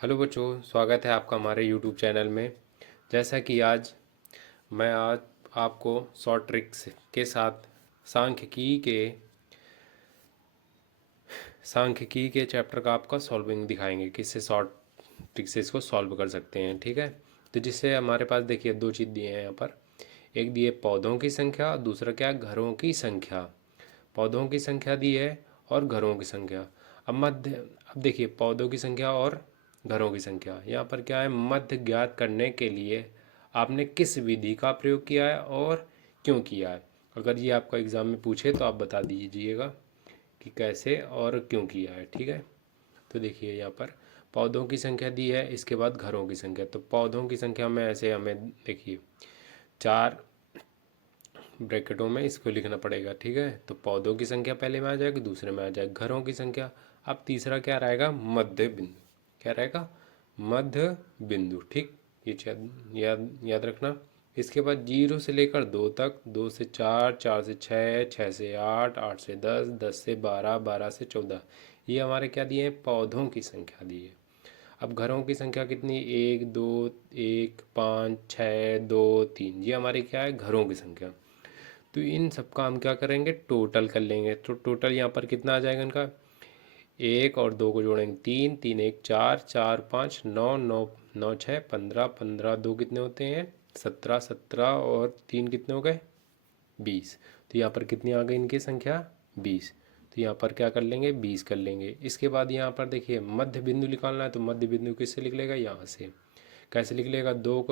Hello बच्चों, स्वागत है आपका हमारे यूट्यूब चैनल में। जैसा कि मैं आज आपको शॉर्ट ट्रिक्स के साथ सांख्यिकी के सांख्यिकी के चैप्टर का आपका सॉल्विंग दिखाएंगे, किससे शॉर्ट ट्रिक से इसको सॉल्व कर सकते हैं। ठीक है, तो जिससे हमारे पास देखिए दो चीज़ दिए हैं यहाँ पर। एक दिए पौधों की संख्या, दूसरा क्या है, घरों की संख्या। पौधों की संख्या दी है और घरों की संख्या। अब देखिए पौधों की संख्या और घरों की संख्या, यहाँ पर क्या है, मध्य ज्ञात करने के लिए आपने किस विधि का प्रयोग किया है और क्यों किया है। अगर ये आपका एग्ज़ाम में पूछे तो आप बता दीजिएगा कि कैसे और क्यों किया है। ठीक है, तो देखिए यहाँ पर पौधों की संख्या दी है, इसके बाद घरों की संख्या। तो पौधों की संख्या में ऐसे हमें देखिए चार ब्रैकेटों में इसको लिखना पड़ेगा। ठीक है, तो पौधों की संख्या पहले में आ जाएगी, दूसरे में आ जाएगी घरों की संख्या। अब तीसरा क्या रहेगा, मध्य बिंदु। क्या रहेगा, मध्य बिंदु। ठीक, ये याद याद रखना। इसके बाद 0 से लेकर 2 तक, 2 से 4, 4 से 6, 6 से 8, 8 से 10, 10 से 12, 12 से 14, ये हमारे क्या दिए हैं, पौधों की संख्या दी है। अब घरों की संख्या कितनी, 1 2 1 5 6 2 3, ये हमारी क्या है, घरों की संख्या। तो इन सब का हम क्या करेंगे, टोटल कर लेंगे। तो टोटल यहाँ पर कितना आ जाएगा इनका, एक और दो को जोड़ेंगे तीन, तीन एक चार, चार पाँच नौ, नौ नौ छः 15, 15 दो कितने होते हैं 17, 17 और तीन कितने हो गए 20। तो यहाँ पर कितनी आ गई इनकी संख्या 20। तो यहाँ पर क्या कर लेंगे, 20 कर लेंगे। इसके बाद यहाँ पर देखिए मध्य बिंदु निकालना है, तो मध्य बिंदु किससे लिख लेगा, यहाँ से। कैसे लिख लेगा, 0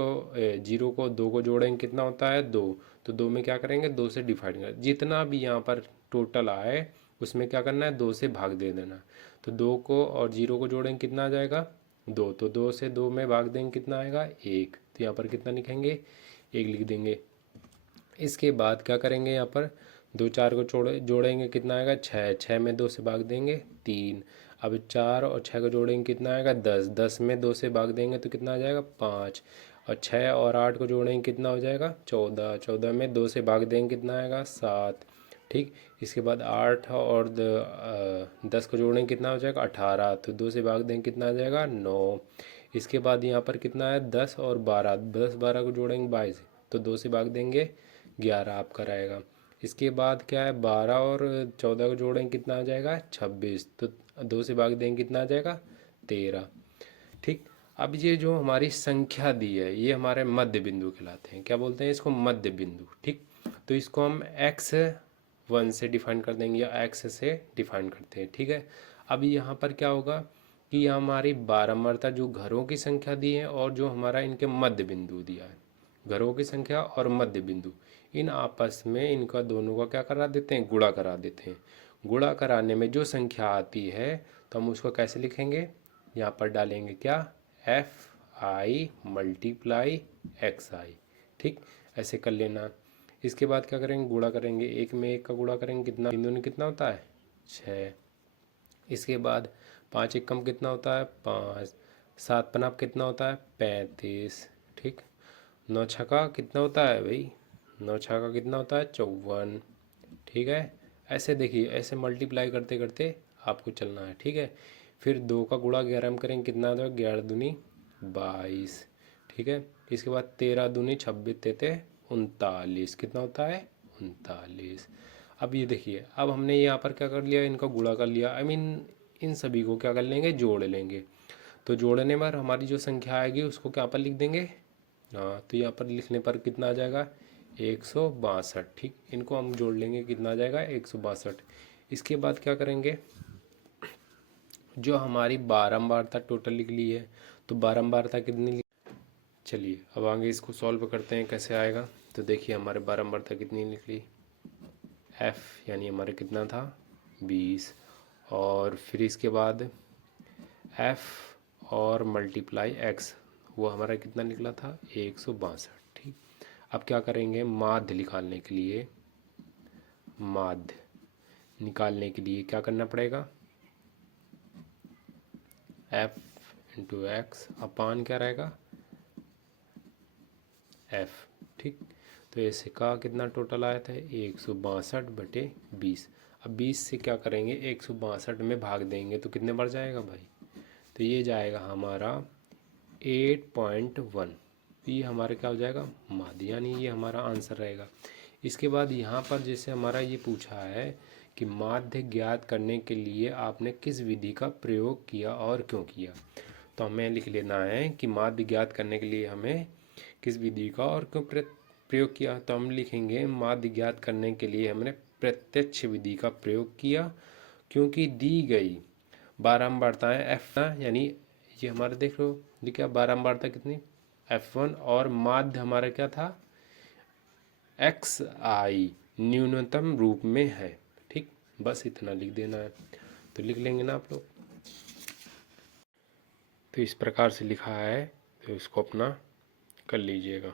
को 2 को जोड़ेंगे कितना होता है 2। तो 2 में क्या करेंगे, 2 से डिवाइड कर, जितना भी यहाँ पर टोटल आए उसमें क्या करना है, 2 से भाग दे देना। तो 2 को और 0 को जोड़ेंगे कितना आ जाएगा 2। तो 2 से 2 में भाग देंगे कितना आएगा 1। तो यहाँ पर कितना लिखेंगे, 1 लिख देंगे। इसके बाद क्या करेंगे, यहाँ पर 2 4 को जोड़ेंगे कितना आएगा 6, 6 में 2 से भाग देंगे 3। अब 4 और 6 को जोड़ेंगे कितना आएगा 10, 10 में 2 से भाग देंगे तो कितना आ जाएगा 5। और 6 और 8 को जोड़ेंगे कितना हो जाएगा 14, 14 में 2 से भाग देंगे कितना आएगा 7। ठीक, इसके बाद 8 और 10 को जोड़ेंगे कितना हो जाएगा 18, तो 2 से भाग देंगे कितना आ जाएगा 9। इसके बाद यहाँ पर कितना है 10 और 12, 10 12 को जोड़ेंगे 22, तो 2 से भाग देंगे 11 आपका रहेगा। इसके बाद क्या है 12 और 14 को जोड़ेंगे कितना आ जाएगा 26, तो 2 से भाग देंगे कितना आ जाएगा 13। ठीक, अब ये जो हमारी संख्या दी है ये हमारे मध्य बिंदु कहलाते हैं। क्या बोलते हैं इसको, मध्य बिंदु। ठीक, तो इसको हम x1 से डिफाइन कर देंगे या x से डिफाइन करते हैं। ठीक है, अब यहाँ पर क्या होगा कि यह हमारी बारंबारता जो घरों की संख्या दी है और जो हमारा इनके मध्य बिंदु दिया है, घरों की संख्या और मध्य बिंदु, इन आपस में इनका दोनों का क्या करा देते हैं, गुणा करा देते हैं। गुणा कराने में जो संख्या आती है तो हम उसको कैसे लिखेंगे, यहाँ पर डालेंगे क्या, एफ आई मल्टीप्लाई एक्स आई। ठीक, ऐसे कर लेना। इसके बाद क्या करेंगे, गुणा करेंगे, एक में एक का गुणा करेंगे कितना, बिंदु में कितना होता है 6। इसके बाद 5 एक कम कितना होता है 5, 7 पनाप कितना होता है 35। ठीक, 9 छक्का कितना होता है भाई, 9 छक्का कितना होता है 54। ठीक है, ऐसे देखिए ऐसे मल्टीप्लाई करते करते आपको चलना है। ठीक है, फिर 2 का गुणा 11 में करेंगे कितना होता है, 11 दूनी 22। ठीक है, इसके बाद 13 दूनी 26, तेते 39, कितना होता है 39। अब ये देखिए, अब हमने यहाँ पर क्या कर लिया, इनका गुणा कर लिया। आई मीन इन सभी को क्या कर लेंगे, जोड़ लेंगे। तो जोड़ने पर हमारी जो संख्या आएगी उसको क्या पर लिख देंगे, हाँ, तो यहाँ पर लिखने पर कितना आ जाएगा 162। ठीक, इनको हम जोड़ लेंगे कितना आ जाएगा 162। इसके बाद क्या करेंगे, जो हमारी बारंबारता टोटल लिख ली है, तो बारंबारता कितनी चलिए अब आगे इसको सॉल्व करते हैं कैसे आएगा। तो देखिए हमारे बारंबारता कितनी निकली, एफ यानी हमारे कितना था 20, और फिर इसके बाद एफ और मल्टीप्लाई एक्स, वो हमारा कितना निकला था 162। ठीक, अब क्या करेंगे, माध्य निकालने के लिए, माध्य निकालने के लिए क्या करना पड़ेगा, एफ इंटू एक्स अपान क्या रहेगा एफ। ठीक, तो ऐसे का कितना टोटल आया था 162/20। अब 20 से क्या करेंगे 162 में भाग देंगे तो कितने बढ़ जाएगा भाई, तो ये जाएगा हमारा 8.1। तो ये हमारा क्या हो जाएगा, माध्य, यानी ये हमारा आंसर रहेगा। इसके बाद यहाँ पर जैसे हमारा ये पूछा है कि माध्य ज्ञात करने के लिए आपने किस विधि का प्रयोग किया और क्यों किया। तो हमें लिख लेना है कि माध्य ज्ञात करने के लिए हमें किस विधि का और क्यों प्रयोग किया। तो हम लिखेंगे माध्य ज्ञात करने के लिए हमने प्रत्यक्ष विधि का प्रयोग किया, क्योंकि दी गई बारंबारताएं एफ, यानी ये हमारा देख लो ये क्या बारंबारता कितनी F1, और माध्य हमारा क्या था XI न्यूनतम रूप में है। ठीक, बस इतना लिख देना है। तो लिख लेंगे ना आप लोग। तो इस प्रकार से लिखा है, तो इसको अपना कर लीजिएगा।